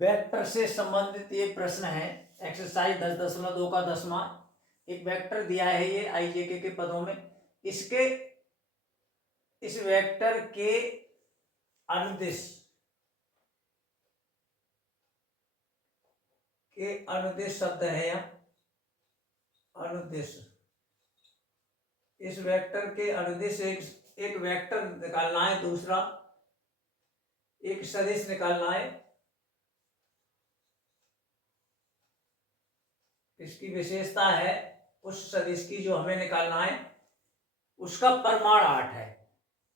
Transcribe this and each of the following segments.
Vector से संबंधित ये प्रश्न है। एक्सरसाइज 10.2 का 10वां। एक वेक्टर दिया है ये आई जे के पदों में। इसके इस वेक्टर के अनुदिश शब्द है यहाँ अनुदिश। इस वेक्टर के अनुदिश एक वेक्टर निकालना है, दूसरा एक सदिश निकालना है। इसकी विशेषता है उस सदिश की जो हमें निकालना है उसका परिमाण 8 है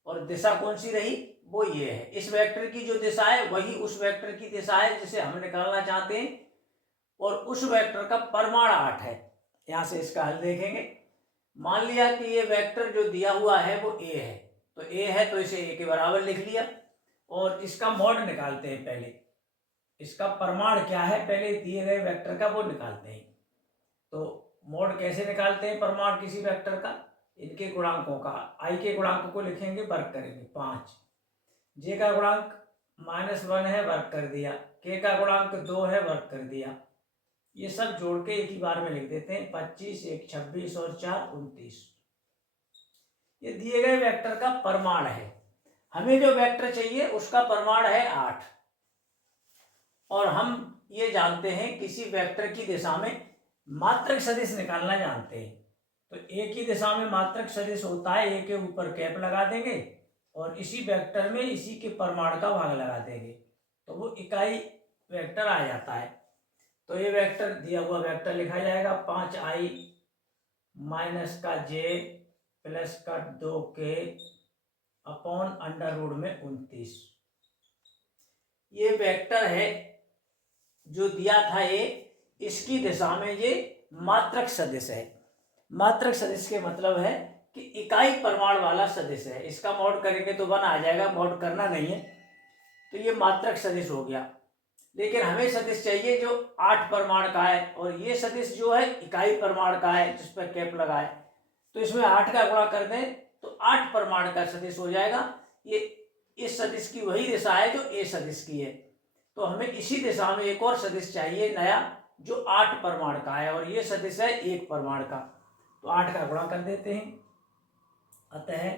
और दिशा कौन सी रही, वो ये है। इस वेक्टर की जो दिशा है वही उस वेक्टर की दिशा है जिसे हम निकालना चाहते हैं और उस वेक्टर का परिमाण 8 है। यहां से इसका हल देखेंगे। मान लिया कि ये वेक्टर जो दिया हुआ है वो ए है, तो ए है तो इसे ए के बराबर लिख लिया और इसका मॉड निकालते हैं। पहले इसका परिमाण क्या है, पहले दिए गए वेक्टर का वो निकालते हैं। तो मॉड कैसे निकालते हैं परिमाण किसी वेक्टर का, इनके गुणांकों का, आई के गुणांक को लिखेंगे, वर्ग करेंगे 5, जे का गुणांक -1 है, वर्ग कर दिया, के का गुणांक 2 है, वर्ग कर दिया। ये सब जोड़ के एक ही बार में लिख देते हैं। 25, 1 26 और 4 29। ये दिए गए वेक्टर का परिमाण है। हमें जो वेक्टर चाहिए उसका परिमाण है 8 और हम ये जानते हैं किसी वेक्टर की दिशा में मात्रक सदिश निकालना जानते हैं। तो ए की दिशा में मात्रक सदिश होता है, ए के ऊपर कैप लगा देंगे और इसी वेक्टर में इसी के परिमाण का भाग लगा देंगे तो वो इकाई वेक्टर आ जाता है। तो ये वेक्टर दिया हुआ वेक्टर लिखा जाएगा 5i माइनस का जे प्लस का 2k अपॉन अंडर रूट में 29। ये वेक्टर है जो दिया था ये, इसकी दिशा में ये मात्रक सदिश है। मात्रक सदिश के मतलब है कि इकाई परिमाण वाला सदिश है। इसका मॉड करेंगे तो 1 आ जाएगा, मॉड करना नहीं है। तो ये मात्रक सदिश हो गया। लेकिन हमें सदिश चाहिए जो 8 परिमाण का है और ये सदिश जो है इकाई परिमाण का है जिस पर कैप लगाए। तो इसमें 8 का गुणा कर दें तो 8 परिमाण का सदिश हो जाएगा। ये इस सदिश की वही दिशा है जो ए सदिश की है। तो हमें इसी दिशा में एक और सदिश चाहिए नया जो 8 परिमाण का है और ये सदिश है 1 परिमाण का। तो 8 का गुणा कर देते हैं। अतः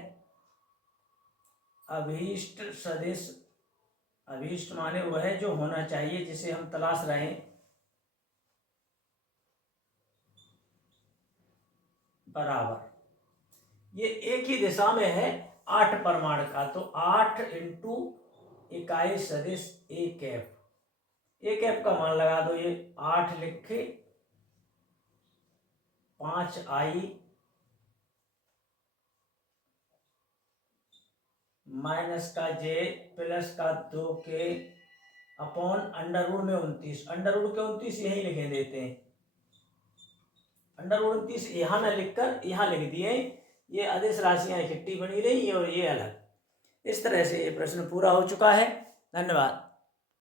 अभीष्ट सदिश, अभीष्ट माने वह जो होना चाहिए जिसे हम तलाश रहे हैं, बराबर ये एक ही दिशा में है 8 परिमाण का। तो 8 इंटू इकाई सदिश ए कैप, ए कैप का मान लगा दो। ये 8 लिखे 5i माइनस का जे प्लस का 2k अपॉन अंडर रूट में 29। अंडर रूट के 29 यही लिखे देते हैं। अंडर रूट 29 यहाँ ना लिखकर यहाँ लिख दिए। ये अदिश राशियां इकट्ठी बनी रही और ये अलग। इस तरह से ये प्रश्न पूरा हो चुका है। धन्यवाद।